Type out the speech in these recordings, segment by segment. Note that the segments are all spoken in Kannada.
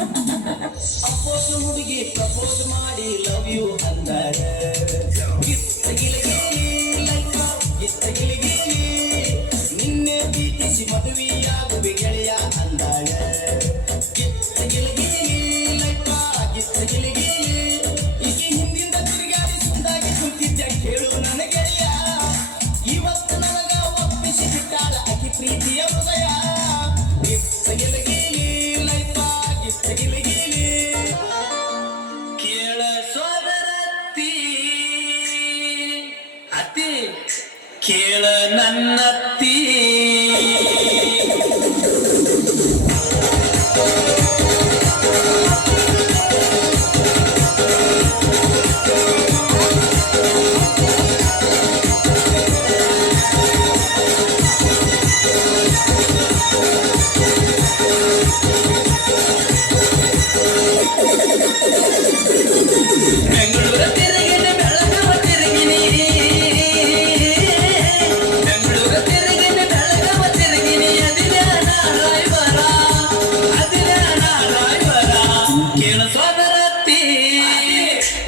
ಅಪ್ಪೋಸ್ ಹುಡುಗಿ ಪ್ರಪೋಸ್ ಮಾಡಿ ಲವ್ ಯು ಅಂದಾರೆ. ನಿನ್ನೆ ಪ್ರೀತಿಸಿ ಮದುವೆಯಾಗುವೆ ಗೆಳೆಯ ಅತ್ತಿ ಕೇಳ ನನ್ನತ್ತಿ.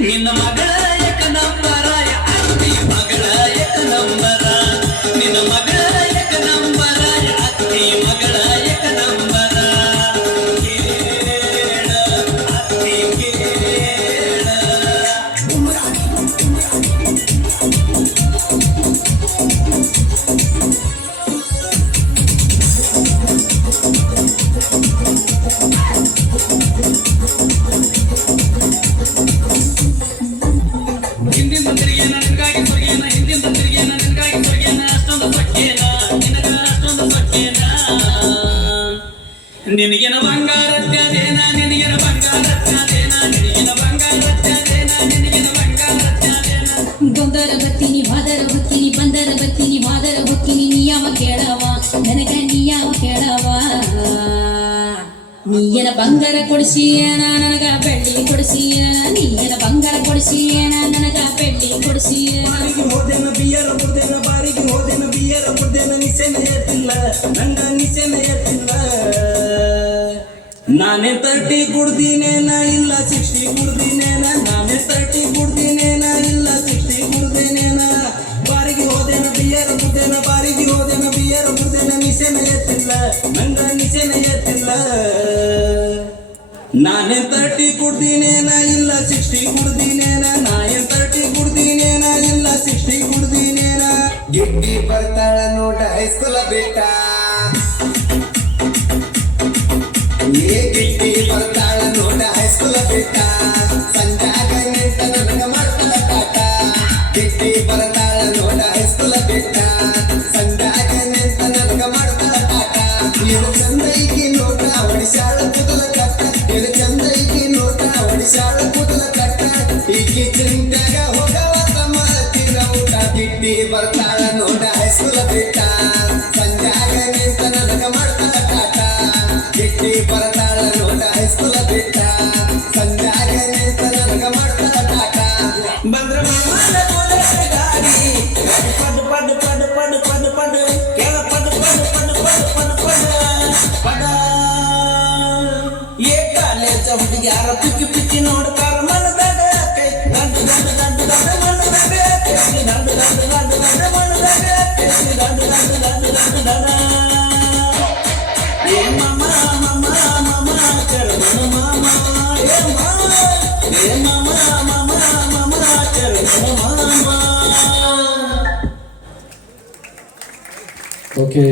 ನಿನ್ನ ಮಗಳ ಏಕ ನಂಬರ ಅತ್ತಿ ಮಗಳ ಏಕ ನಂಬರ. ನಿನ್ನ ಮಗಳ ಏಕ ನಂಬರ ಅತ್ತಿ ಮಗಳ ಏಕ ನಂಬರ. ಕೇಳ ಅತ್ತಿ ಕೇಳ ಹಿಂದಿನ ನಿನಗಿನ ಬಂಗಾರ ತ್ಯಾದೇನ ನಿನಗಿನ ಬಂಗಾರ ತ್ಯಾದೇನ ನಿನಗಿನ ಬಂಗಾರ ತ್ಯಾದೇನ ನಿನಗಿನ ಬಂಗಾರ ತ್ಯಾದೇನ ಗೊಂದರ ಬತ್ತೀನಿ ಮಾದರ ಹೊಕ್ಕಿನಿ ಬಂದರ ಬತ್ತೀನಿ ಬಾದರ ಹೊಕ್ಕಿನಿ ನಿಯಮ ಕೇಳವ ನನಗ ನಿಯಮ ಕೇಳವ. ನೀಯನ ಬಂಗಾರ ಕೊಡಿಸಿಯನ ನನಗ ಬೆಳ್ಳಿ ಕೊಡಿಸಿಯ ನೀಯನ ಬಂಗಾರ ಕೊಡಿಸಿಯನ ನನಗ ಬೆಳ್ಳಿ ಕೊಡಿಸಿಯ ಬಾರಿಗೆ ಹೋದೆನ ಬಿಯರ ಕುಡ್ದೇನ ಬಾರಿಗೆ ಹೋದೆನ ಬಿಯರ ಕುಡ್ದೇನ ನಿಸೆನ ಹೇಳ್ತಿಲ್ಲ ನಂಗ ನಿಸೆನ ಏತಿಲ್ಲ ನಾನೇ ತರ್ಟಿ ಕುಡ್ದಿನೇನ ಇಲ್ಲ ಸಿಕ್ಸ್ಟಿ ಕುಡ್ದಿನೇನ ನಾನೇ ತರ್ಟಿ ಕುಡ್ದಿನೇನ ಇಲ್ಲ ಸಿಕ್ಸ್ಟಿ ಕುಡ್ದಿನೇನ ಬಾರಿಗೆ ಹೋದೇನ ಬಿಯರ್ ಕುಡ್ದೇನ ಬಾರಿಗೆ ಹೋದೇನ ಬಿಯರ್ ಕುಡ್ದೇನ ನಿಸೆನ ಎತ್ತಿಲ್ಲ ನಂಗ ನಿಸೆನ ಎತ್ತಿಲ್ಲ ನಾನೇ ತರ್ಟಿ ಕುಡ್ದಿನೇನ ಇಲ್ಲ ಸಿಕ್ಸ್ಟಿ ಕುಡ್ದಿನೇನ ನಾನೇ ತರ್ಟಿ ಕುಡ್ದಿನೇನ ಇಲ್ಲ ಸಿಕ್ಸ್ಟಿ ಕುಡ್ದಿನೇನ ಗಿಡ್ಡಿ ಬರ್ತಾಳ ನೋಟ ಹೈಸ್ಕೂಲ ಬಿಟ್ಟ ಬರ್ತಾಳ ನೋಡ ಹೈಸ್ಕೂಲ ಬಿಟ್ಟ ಸಂಜಾಗ ನಿಂತ ನನಗ ಮಾಡ್ತಾಳ ಕಾಟ ಏ ಕಾಲೇಜ ಹುಡುಗ್ಯಾರ ಪಿಕ್ಕಿ ಪಿಕ್ಕಿ ನೋಡ್ತಾರ ಮನದಾಗ ಕೈ ದಂಡು ದಂಡು ದಂಡು ದಂಡು ಮನದಾಗ ಕೈ ದಂಡು ದಂಡು ದಂಡು ದಂಡು ಮನದಾಗ ಕೈ ದಂಡು ದಂಡು ದಂಡು ದಂಡು ದಂಡ ಏ ಮಾಮ ಮಾಮ ಮಾಮ ಚರಣ ಮಾಮ ಏ ಮಾಮ ಏ ಮಾಮ ಮಾಮ ಮಾಮ ಚರಣ ಮಾಮ ಓಕೆ